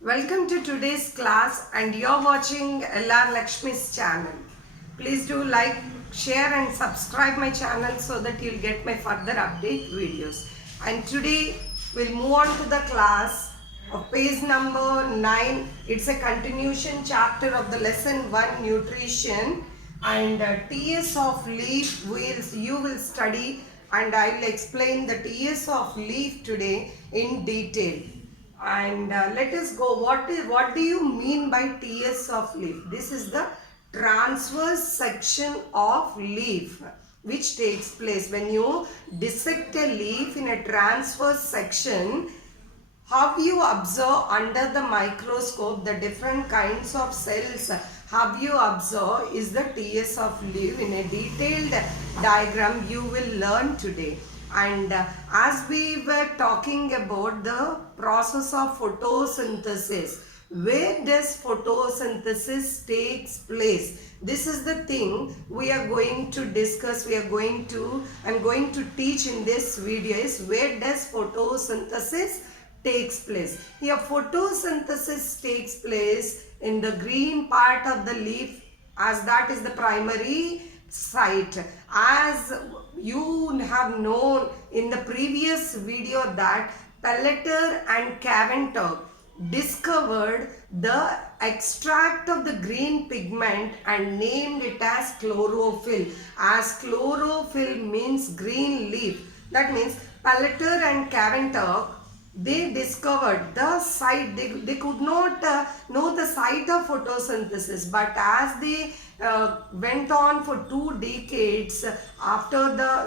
Welcome to today's class and you're watching LR Lakshmi's channel. Please do like, share and subscribe my channel so that you'll get my further update videos. And today we'll move on to the class of page number 9. It's a continuation chapter of the lesson 1 nutrition and TS of leaf you will study and I will explain the TS of leaf today in detail. And let us go. What do you mean by TS of leaf? This is the transverse section of leaf which takes place when you dissect a leaf in a transverse section. Have you observed under the microscope the different kinds of cells? Have you observed is the TS of leaf in a detailed diagram you will learn today. And as we were talking about the process of photosynthesis, where does photosynthesis takes place? This is the thing we are going to discuss. I'm going to teach in this video is where does photosynthesis takes place. Here photosynthesis takes place in the green part of the leaf as that is the primary site. As you have known in the previous video that Pelleter and Cavendish discovered the extract of the green pigment and named it as chlorophyll. As chlorophyll means green leaf. That means Pelleter and Cavendish they discovered the site. They could not know the site of photosynthesis, but as they went on for 2 decades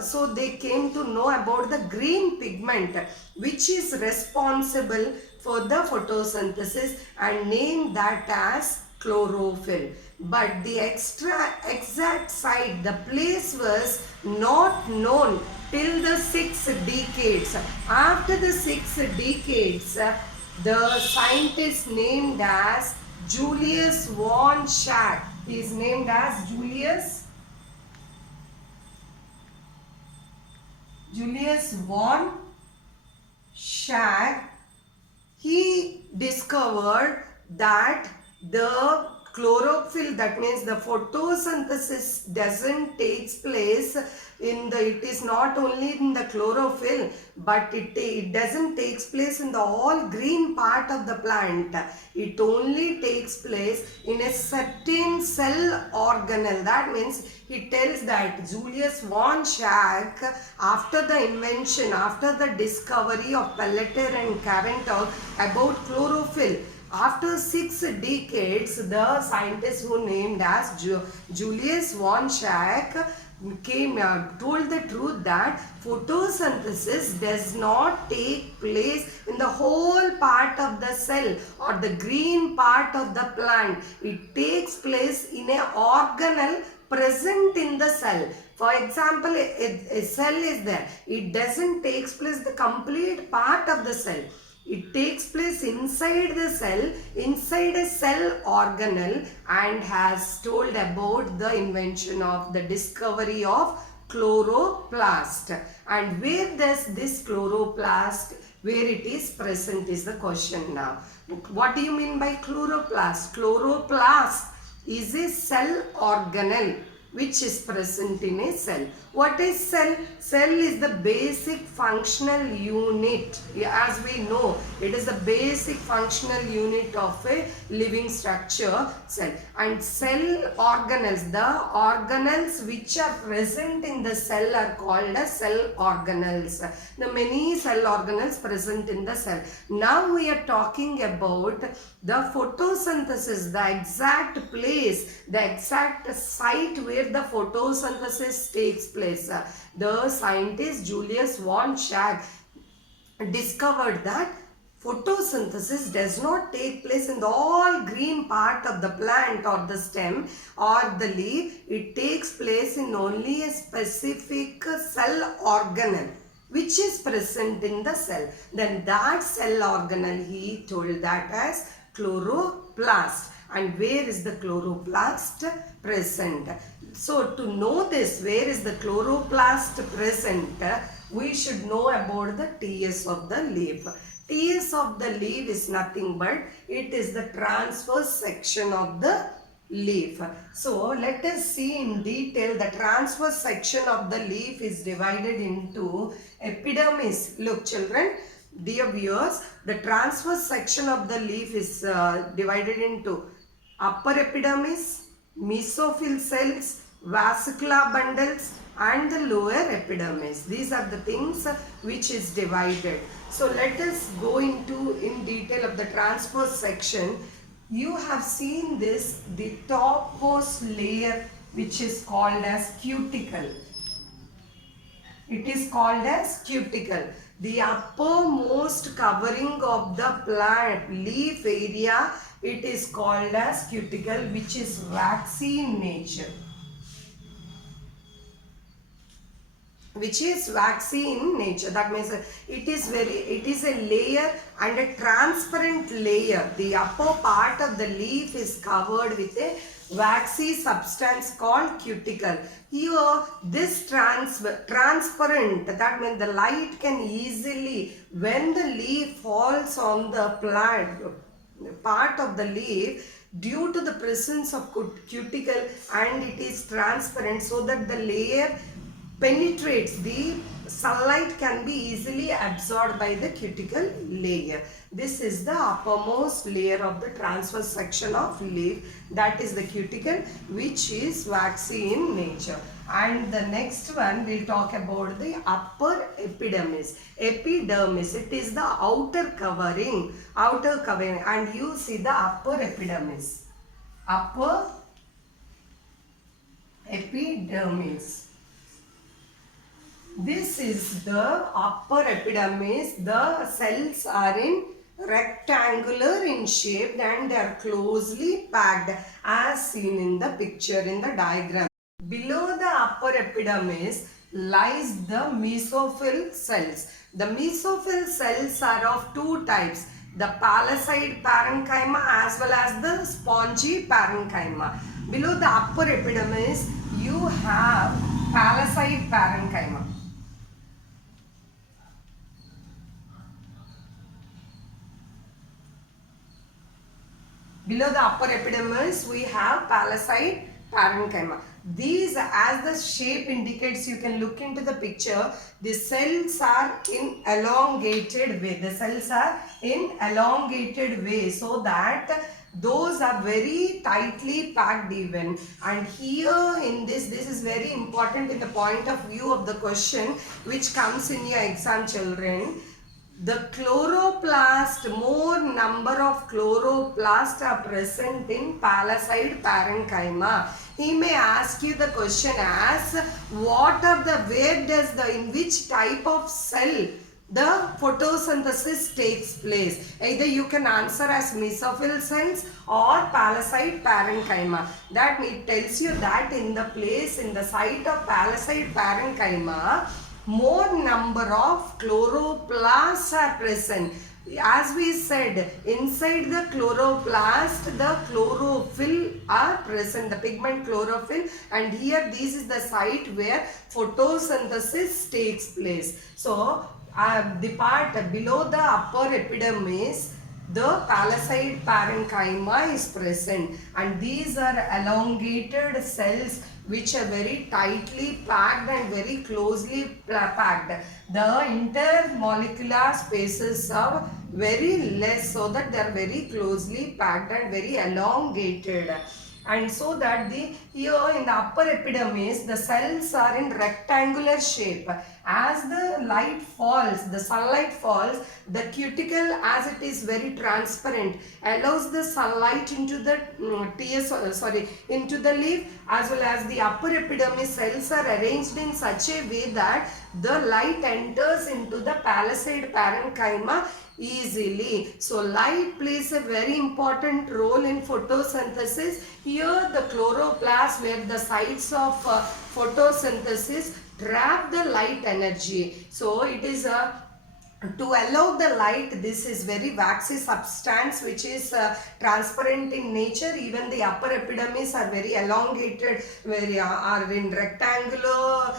so they came to know about the green pigment which is responsible for the photosynthesis and named that as chlorophyll. But the exact site, the place was not known till the 6 decades. After the 6 decades, the scientist named as Julius von Schack. He is named as Julius von Schack. He discovered that the chlorophyll, that means the photosynthesis doesn't takes place it is not only in the chlorophyll but it doesn't takes place in the all green part of the plant. It only takes place in a certain cell organelle. That means he tells that Julius von Schack, after the invention, after the discovery of Pelleter and Cavendish about chlorophyll, after 6 decades, the scientist who named as Julius von Schack told the truth that photosynthesis does not take place in the whole part of the cell or the green part of the plant. It takes place in a organelle present in the cell. For example, a cell is there. It doesn't take place the complete part of the cell. It takes place inside the cell, inside a cell organelle, and has told about the invention of the discovery of chloroplast. And where does this chloroplast, where it is present is the question now. What do you mean by chloroplast? Chloroplast is a cell organelle which is present in a cell. What is cell? Cell is the basic functional unit. As we know, it is the basic functional unit of a living structure, cell. And cell organelles, the organelles which are present in the cell are called as cell organelles. The many cell organelles present in the cell. Now we are talking about the photosynthesis, the exact place, the exact site where the photosynthesis takes place. The scientist Julius von Schack discovered that photosynthesis does not take place in the all green part of the plant or the stem or the leaf. It takes place in only a specific cell organelle which is present in the cell. Then that cell organelle he told that as chloroplast. And where is the chloroplast present? So to know this, where is the chloroplast present, we should know about the TS of the leaf. TS of the leaf is nothing but it is the transverse section of the leaf. So let us see in detail. The transverse section of the leaf is divided into epidermis. Look children, dear viewers, the transverse section of the leaf is divided into upper epidermis, mesophyll cells, vesicular bundles and the lower epidermis. These are the things which is divided. So let us go into in detail of the transverse section. You have seen this, the topmost layer which is called as cuticle. It is called as cuticle. The uppermost covering of the plant leaf area, it is called as cuticle, which is waxy in nature. Which is waxy in nature. That means it is a layer and a transparent layer. The upper part of the leaf is covered with a waxy substance called cuticle. Here this transparent, that means the light can easily, when the leaf falls on the plant part of the leaf, due to the presence of cuticle, and it is transparent, so that the layer penetrates, the sunlight can be easily absorbed by the cuticle layer. This is the uppermost layer of the transverse section of leaf, that is the cuticle, which is waxy in nature. And the next one we'll talk about the upper epidermis. Epidermis, it is the outer covering, and you see the upper epidermis. Upper epidermis. This is the upper epidermis. The cells are in rectangular in shape and they are closely packed as seen in the picture in the diagram. Below the upper epidermis lies the mesophyll cells. The mesophyll cells are of two types, the palisade parenchyma as well as the spongy parenchyma. Below the upper epidermis you have palisade parenchyma. Below the upper epidermis, we have palisade parenchyma. These, as the shape indicates, you can look into the picture. The cells are in elongated way. The cells are in elongated way, so that those are very tightly packed even. And here in this is very important in the point of view of the question which comes in your exam, children. The chloroplast, more number of chloroplasts are present in palisade parenchyma. He may ask you the question as, in which type of cell the photosynthesis takes place. Either you can answer as mesophyll cells or palisade parenchyma. That it tells you that in the site of palisade parenchyma, more number of chloroplasts are present. As we said, inside the chloroplast, the chlorophyll are present, the pigment chlorophyll, and here this is the site where photosynthesis takes place. So, the part below the upper epidermis, the palisade parenchyma is present, and these are elongated cells which are very tightly packed and very closely packed. The intermolecular spaces are very less, so that they are very closely packed and very elongated. And so that here in the upper epidermis, the cells are in rectangular shape. As the light falls, the sunlight falls, the cuticle, as it is very transparent, allows the sunlight into the into the leaf, as well as the upper epidermis cells are arranged in such a way that the light enters into the palisade parenchyma easily. So light plays a very important role in photosynthesis. Here the chloroplast, where the sites of photosynthesis trap the light energy. So it is to allow the light, this is very waxy substance which is transparent in nature. Even the upper epidermis are very elongated, are in rectangular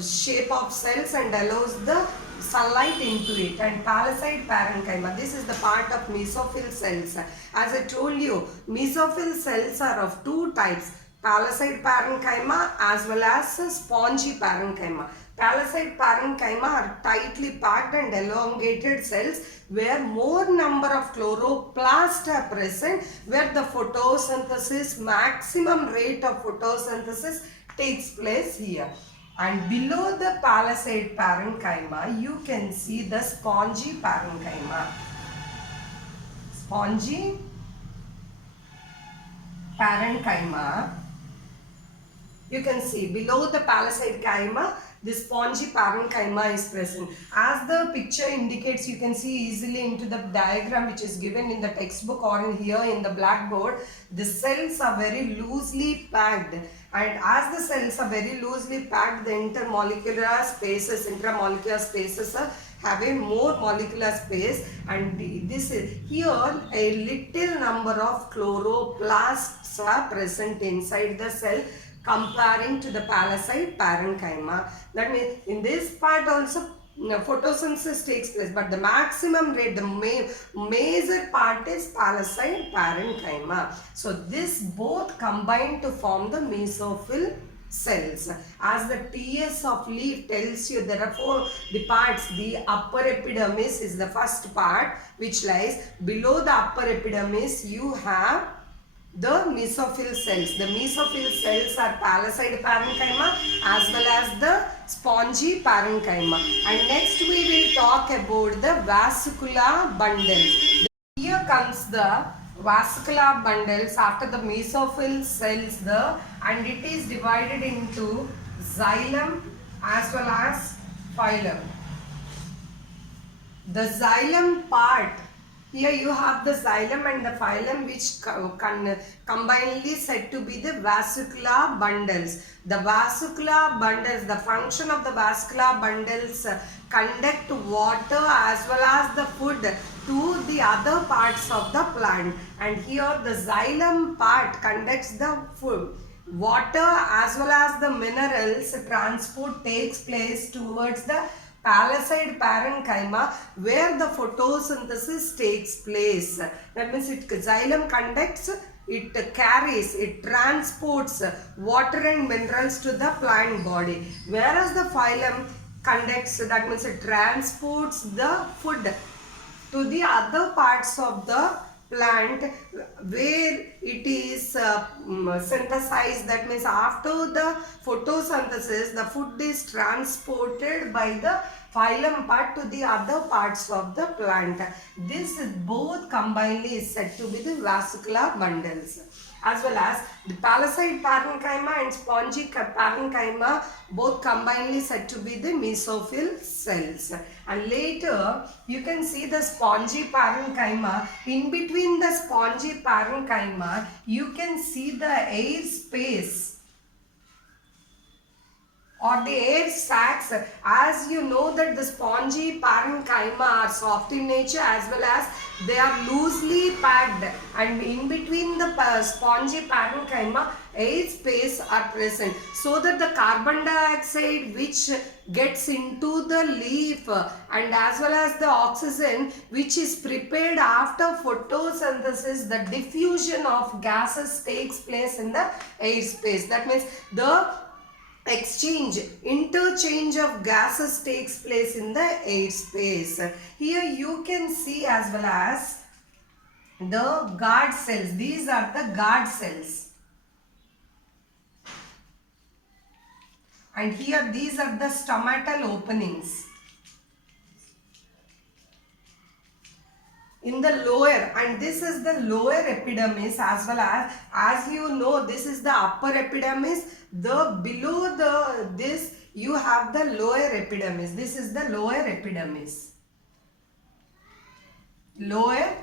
shape of cells, and allows the sunlight into it, and palisade parenchyma. This is the part of mesophyll cells. As I told you, mesophyll cells are of two types, palisade parenchyma as well as spongy parenchyma. Palisade parenchyma are tightly packed and elongated cells where more number of chloroplasts are present, where the photosynthesis, maximum rate of photosynthesis takes place here. And below the palisade parenchyma, you can see the spongy parenchyma. Spongy parenchyma. You can see below the palisade chyma, the spongy parenchyma is present. As the picture indicates, you can see easily into the diagram which is given in the textbook or in here in the blackboard. The cells are very loosely packed, and as the cells are very loosely packed, the intramolecular spaces are having more molecular space, and this is here a little number of chloroplasts are present inside the cell comparing to the palisade parenchyma. That means in this part also photosynthesis takes place, but the maximum rate, the major part is palisade parenchyma. So this both combine to form the mesophyll cells. As the TS of leaf tells you, there are four the parts. The upper epidermis is the first part which lies below the upper epidermis. You have the mesophyll cells. The mesophyll cells are palisade parenchyma as well as the spongy parenchyma. And next we will talk about the vascular bundles. Here comes the vascular bundles after the mesophyll cells, and it is divided into xylem as well as phylum. The xylem part, here you have the xylem and the phylum, which combinedly said to be the vascular bundles. The vascular bundles, the function of the vascular bundles conduct water as well as the food to the other parts of the plant. And here the xylem part conducts the food. Water as well as the minerals transport takes place towards the palisade parenchyma where the photosynthesis takes place. That means xylem conducts, it carries, it transports water and minerals to the plant body, whereas the phylum conducts, that means it transports the food to the other parts of the plant where it is synthesized. That means after the photosynthesis, the food is transported by the phylum part to the other parts of the plant. This is both combinedly is said to be the vascular bundles. As well as the palisade parenchyma and spongy parenchyma both combinedly said to be the mesophyll cells. And later you can see the spongy parenchyma. In between the spongy parenchyma you can see the air space or the air sacs. As you know that the spongy parenchyma are soft in nature as well as they are loosely packed, and in between the spongy parenchyma air space are present, so that the carbon dioxide which gets into the leaf and as well as the oxygen which is prepared after photosynthesis, the diffusion of gases takes place in the air space. That means the interchange of gases takes place in the air space. Here you can see as well as the guard cells. These are the guard cells. And here these are the stomatal openings. In the lower, and this is the lower epidermis as well as you know this is the upper epidermis. The below this you have the lower epidermis. This is the lower epidermis. Lower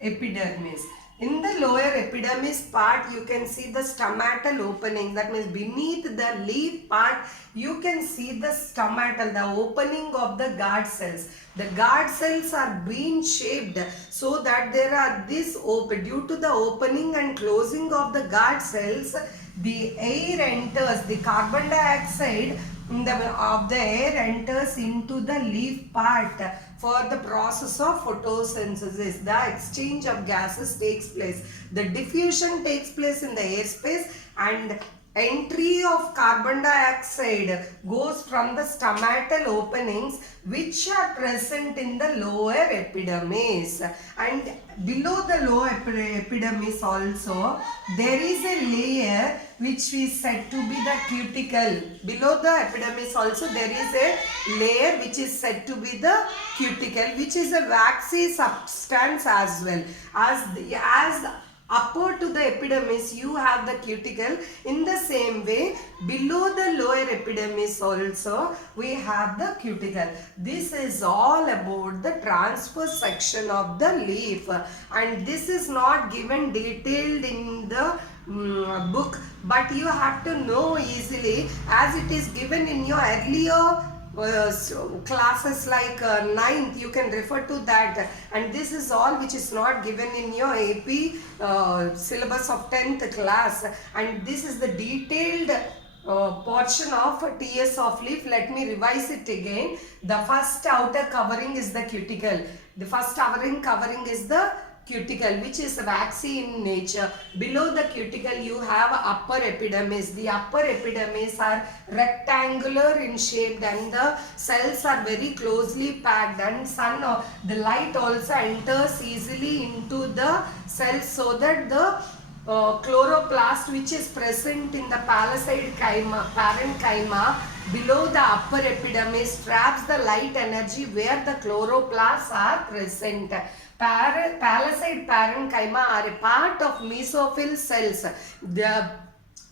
epidermis. In the lower epidermis part you can see the stomatal opening. That means beneath the leaf part you can see the stomatal, the opening of the guard cells. The guard cells are being shaped so that there are this open. Due to the opening and closing of the guard cells, the air enters, the carbon dioxide of the air enters into the leaf part for the process of photosynthesis. The exchange of gases takes place. The diffusion takes place in the airspace, and entry of carbon dioxide goes from the stomatal openings which are present in the lower epidermis, and below the lower epidermis also there is a layer which is said to be the cuticle. Below the epidermis also there is a layer which is said to be the cuticle, which is a waxy substance as well. As upper to the epidermis you have the cuticle, in the same way below the lower epidermis also we have the cuticle. This is all about the transverse section of the leaf, and this is not given detailed in the book, but you have to know easily as it is given in your earlier classes like 9th. You can refer to that, and this is all which is not given in your AP syllabus of 10th class, and this is the detailed portion of TS of leaf. Let me revise it again. The first outer covering is the cuticle. The first outer covering is the cuticle, which is waxy in nature. Below the cuticle you have upper epidermis. The upper epidermis are rectangular in shape, and the cells are very closely packed, and the light also enters easily into the cells, so that the chloroplast which is present in the palisade chyma, parenchyma below the upper epidermis traps the light energy where the chloroplasts are present. Palisade parenchyma are a part of mesophyll cells.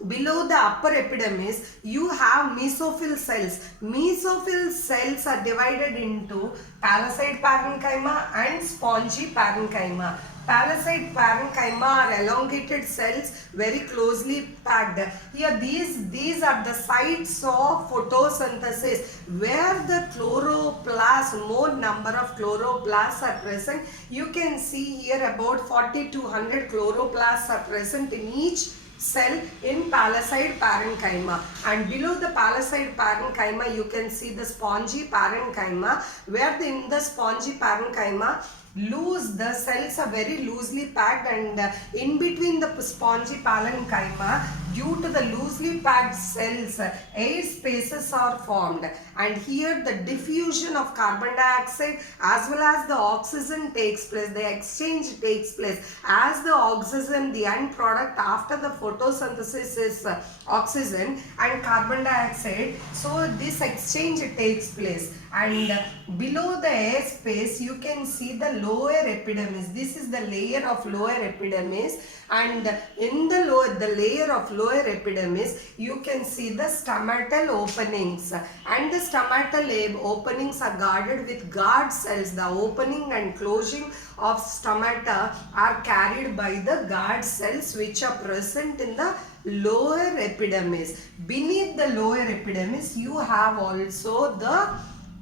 Below the upper epidermis you have mesophyll cells. Mesophyll cells are divided into palisade parenchyma and spongy parenchyma. Palisade parenchyma are elongated cells very closely packed. Here these are the sites of photosynthesis where the chloroplasts, more number of chloroplasts are present. You can see here about 40 to 100 chloroplasts are present in each cell in palisade parenchyma, and below the palisade parenchyma you can see the spongy parenchyma, where in the spongy parenchyma the cells are very loosely packed, and in between the spongy parenchyma, due to the loosely packed cells, air spaces are formed, and here the diffusion of carbon dioxide as well as the oxygen takes place. The exchange takes place. As the oxygen, the end product after the photosynthesis is oxygen and carbon dioxide, so this exchange takes place. And below the air space you can see the lower epidermis. This is the layer of lower epidermis, and in the layer of lower epidermis you can see the stomatal openings, and the stomatal openings are guarded with guard cells. The opening and closing of stomata are carried by the guard cells which are present in the lower epidermis. Beneath the lower epidermis you have also the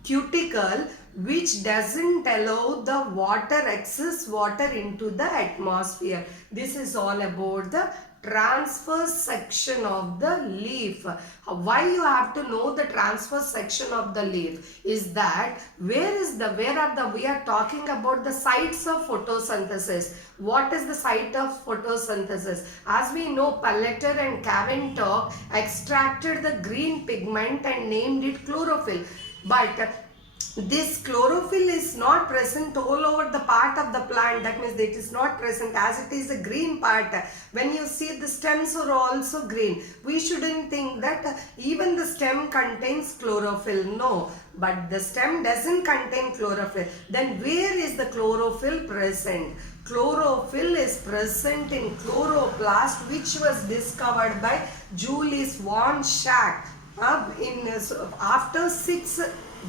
cuticle, which doesn't allow the excess water into the atmosphere. This is all about the transverse section of the leaf. Why you have to know the transverse section of the leaf is that we are talking about the sites of photosynthesis. What is the site of photosynthesis? As we know, Pelleter and Cavendish extracted the green pigment and named it chlorophyll. But this chlorophyll is not present all over the part of the plant. That means it is not present as it is a green part. When you see the stems are also green, we shouldn't think that even the stem contains chlorophyll. No, but the stem doesn't contain chlorophyll. Then where is the chlorophyll present? Chlorophyll is present in chloroplast, which was discovered by Julius von Schack after 6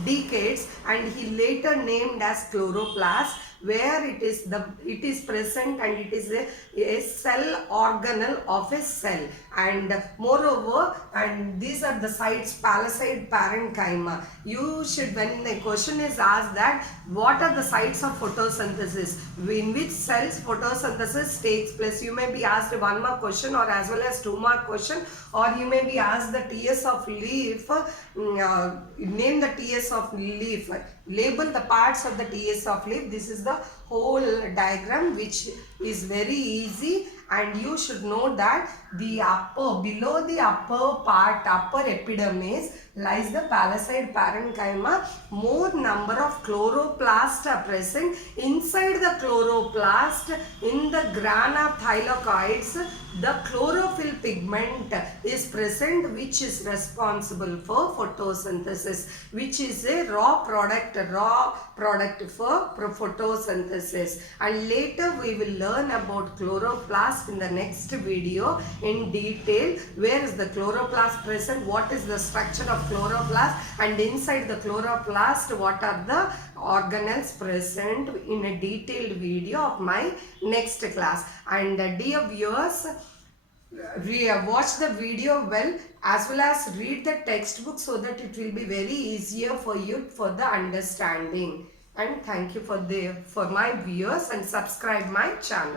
decades, and he later named as chloroplast. where it is present, and it is a cell organelle of a cell. And moreover, and these are the sites, palisade, parenchyma. You should, when the question is asked that what are the sites of photosynthesis, in which cells photosynthesis takes place, you may be asked 1 mark question or as well as 2 mark question, or you may be asked the TS of leaf. Name the TS of leaf, label the parts of the TS of leaf. This is the whole diagram, which is very easy, and you should know that below the upper epidermis lies the palisade parenchyma. More number of chloroplasts are present inside the chloroplast. In the grana thylakoids, the chlorophyll pigment is present, which is responsible for photosynthesis, which is a raw product for photosynthesis. And later we will learn about chloroplast in the next video in detail. Where is the chloroplast present, what is the structure of chloroplast, and inside the chloroplast what are the organelles present, in a detailed video of my next class. And dear viewers, watch the video well, as well as read the textbook, so that it will be very easier for you for the understanding. And thank you for my viewers, and subscribe my channel.